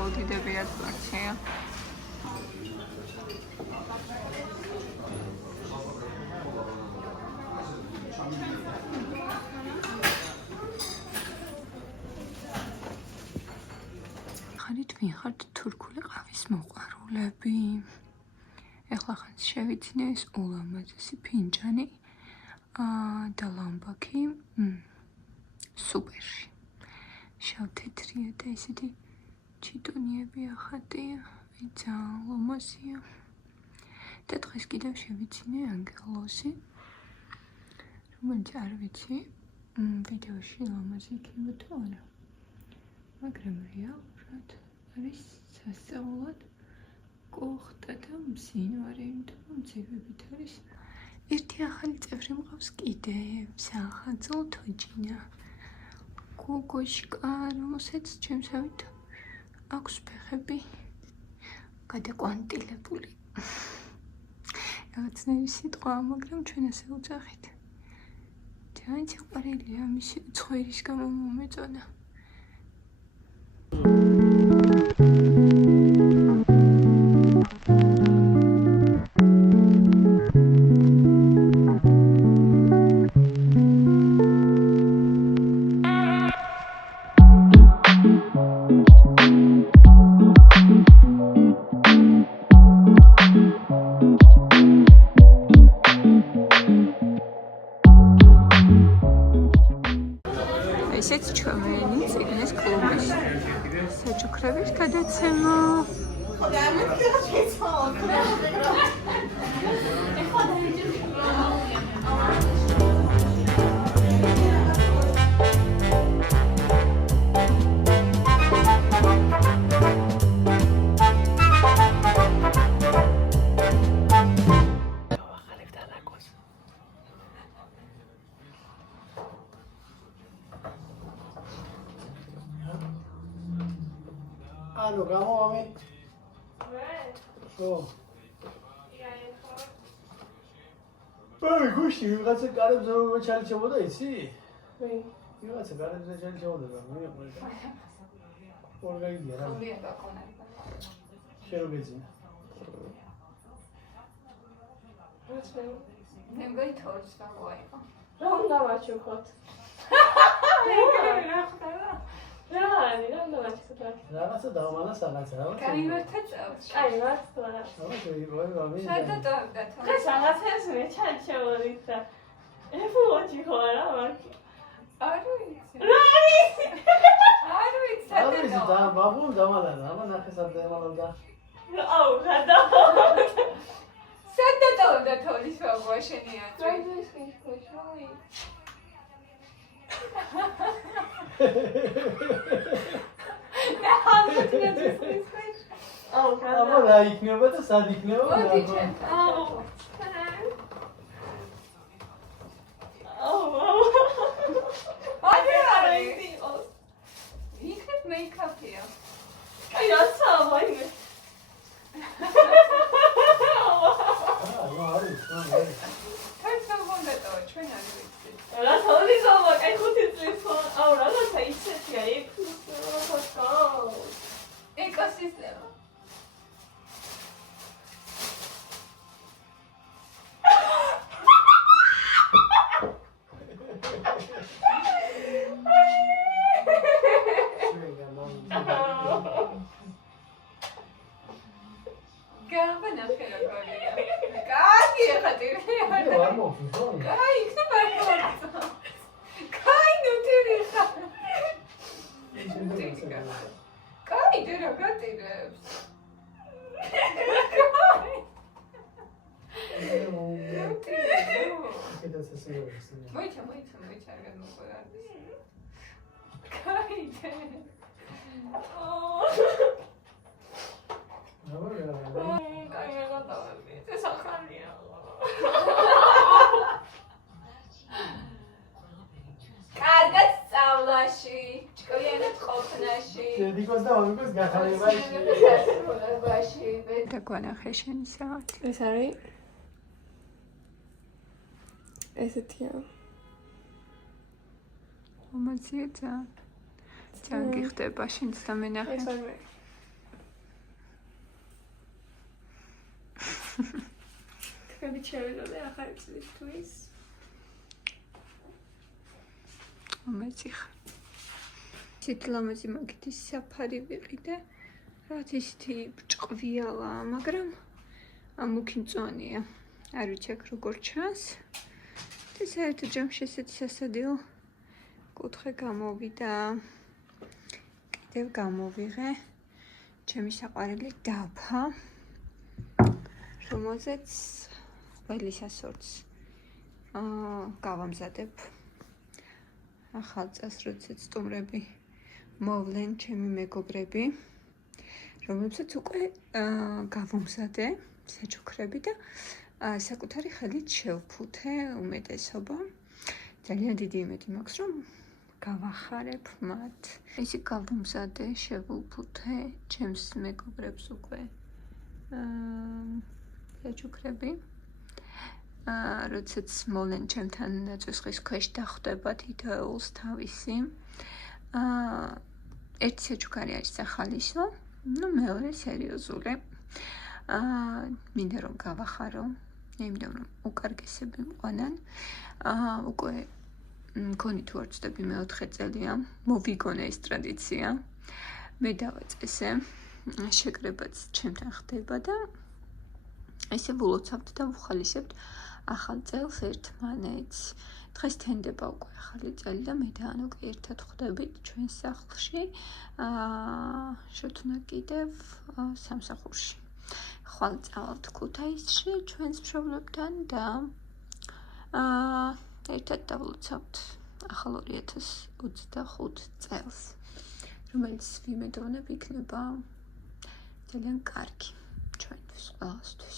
გაუდიდებიათ პორცია. ხარით მიხართ თურქული ყავის მოყვარულები. ეხლა ხან შევიცინე ეს ულამაზესი ფინჯანი და ლამბაქი სუპერში. შავ-თეთრია და ესეთი ჩიტონიები ახატია, ძალიან ლამაზია. და დღეს კიდევ შევიცინე ანგელოზი, რომელიც არ ვიცი ვიდეოში ლამაზი იქნება თუ არა. მაგრამ რეალურად არის სასწაულად კოხტა და მძინვარე, იმიტომ რომ ძებებით არის. ერთი ახალი წევრი მყავს კიდევ, საახალწლო თოჯინა. გოგოშკა, რომელსაც ჩემსავით აქვს ფეხები გადაკვანტილებული. რაღაცნაირი სიტყვაა, მაგრამ ჩვენ ასე ვუძახით. ძალიან სიყვარელია მისი ცხვირის გამო მომეწონა. ესეც ჩვენი წიგნის კლუბის საჩუქრების გადაცემა. Ano, kamo mami? Що? Ой, гუშти, ვიღაცა კარებს რომ ჩალიჩებოდა იცი? მე ვიღაცა კარებს ჩალიჩებოდა და მე ორგაიდია რა. შერობეძინა. მე მგოითხოვს დავაიყო. რომ დავაჩუქოთ. რა დავაჩუქოთ? რაღაცა დავმალა რაღაცა რა. კაი ვერთა წავს. აი, მართლა. ой, мами. საერთოდ დავდა თო. დღეს რაღაცას მე ჩაჩევოდით და ეფუოჩი ხო არა მართლა. არ ვიცი. რა ვიცი? არ ვიცი, არის და საერთოდ. ბაბუამ დამალა, აბა ნახე სად დამალავდა. აუ, გადა. საერთოდ დავდა თოლის ბაბუა შენი აწვი. და აუ, გადა. აბა რა იქნება და სად იქნება? მოდი ჩემთან. აუ. აუ. არა არა ის იყოს. იქნებ მეიქაპია. აი, რაცა ვაიმე. არის. თორსა უნდა და ჩვენ არ ვიცი. რა თოლის ზომა, აი 5 წლის ხო? აუ, რაღაცა ისეთია, ეკოსისტემა. Gavana feragorida. Kaki khatiri. არ მოვხსნით. Kay, იქნება რა. Kay ნუტირიხა. Kay დერა გატირებს. მოიცა არ გადმოყარა. Kay დერა. კაი გადავდი. ეს ახალია. კარგად სწავლაში, ჭკვიანად ყოფნაში. დედიკოს და ომიკოს გახარებაში. და გვანახე შენი საათი. ეს არის ესეთია. ლამაზია ძალიან. ძალიან გიხდება შენც და მე ნახე. ეს არის ნახევით შევიდოდე ახალი წლისთვის. მეციხ. ისეთი ლამაზი მაგითი საფარი ვიყიდე. რაც ისეთი ჭყვიალა, მაგრამ მუქინწონია. არ ვიცი აქ როგორ ჩანს. და საერთოდ ჯამში ესეთი სასადილ კუთხე გამოვიდა. კიდევ გამოვიღე ჩემი საყვარელი დაფა, რომელზეც ყველი სასორცს გავამზადებ. ახალ წელს, როდესაც სტუმრები მოვლენ ჩემი მეგობრები, რომლებსაც უკვე გავამზადე საჩუქრები და საკუთარი ხელით შევფუთე უმეტესობა. ძალიან დიდი იმედი მაქვს, რომ გავახარებ მათ. ისე გავამზადე, შევფუთე ჩემს მეგობრებს უკვე საჩუქრები. როდესაც მოვლენ ჩემთან წესხის ქვეშ და ხვდება თითოეულს თავისი. ერთი საჩუქარი არის სახალისო, მეორე სერიოზული. მინდა რომ გავახარო, იმიტომ რომ უკარგესები მყვანან. უკვე მქონი თუ არ ვწდები მეოთხე წელია, მოვიგონე ეს ტრადიცია. მე დავაწესე, შეკრებაც ჩემთან ხდება და ესე ვილოცავთ და ვუხალისებთ ახალ წელს ერთმანეთს. დღეს თენდება უკვე ახალი წელი და მე და ანუკი ერთად ხვდებით ჩვენს სახლში. შევთუნა კიდევ სამსახურში. ხვალ წავალთ ქუთაისში ჩვენს მშობლებთან და ერთად დავლოცავთ ახალ 2025 წელს, რომელიც ვიმედოვნებ იქნება ძალიან კარგი ჩვენთვის ყველასთვის.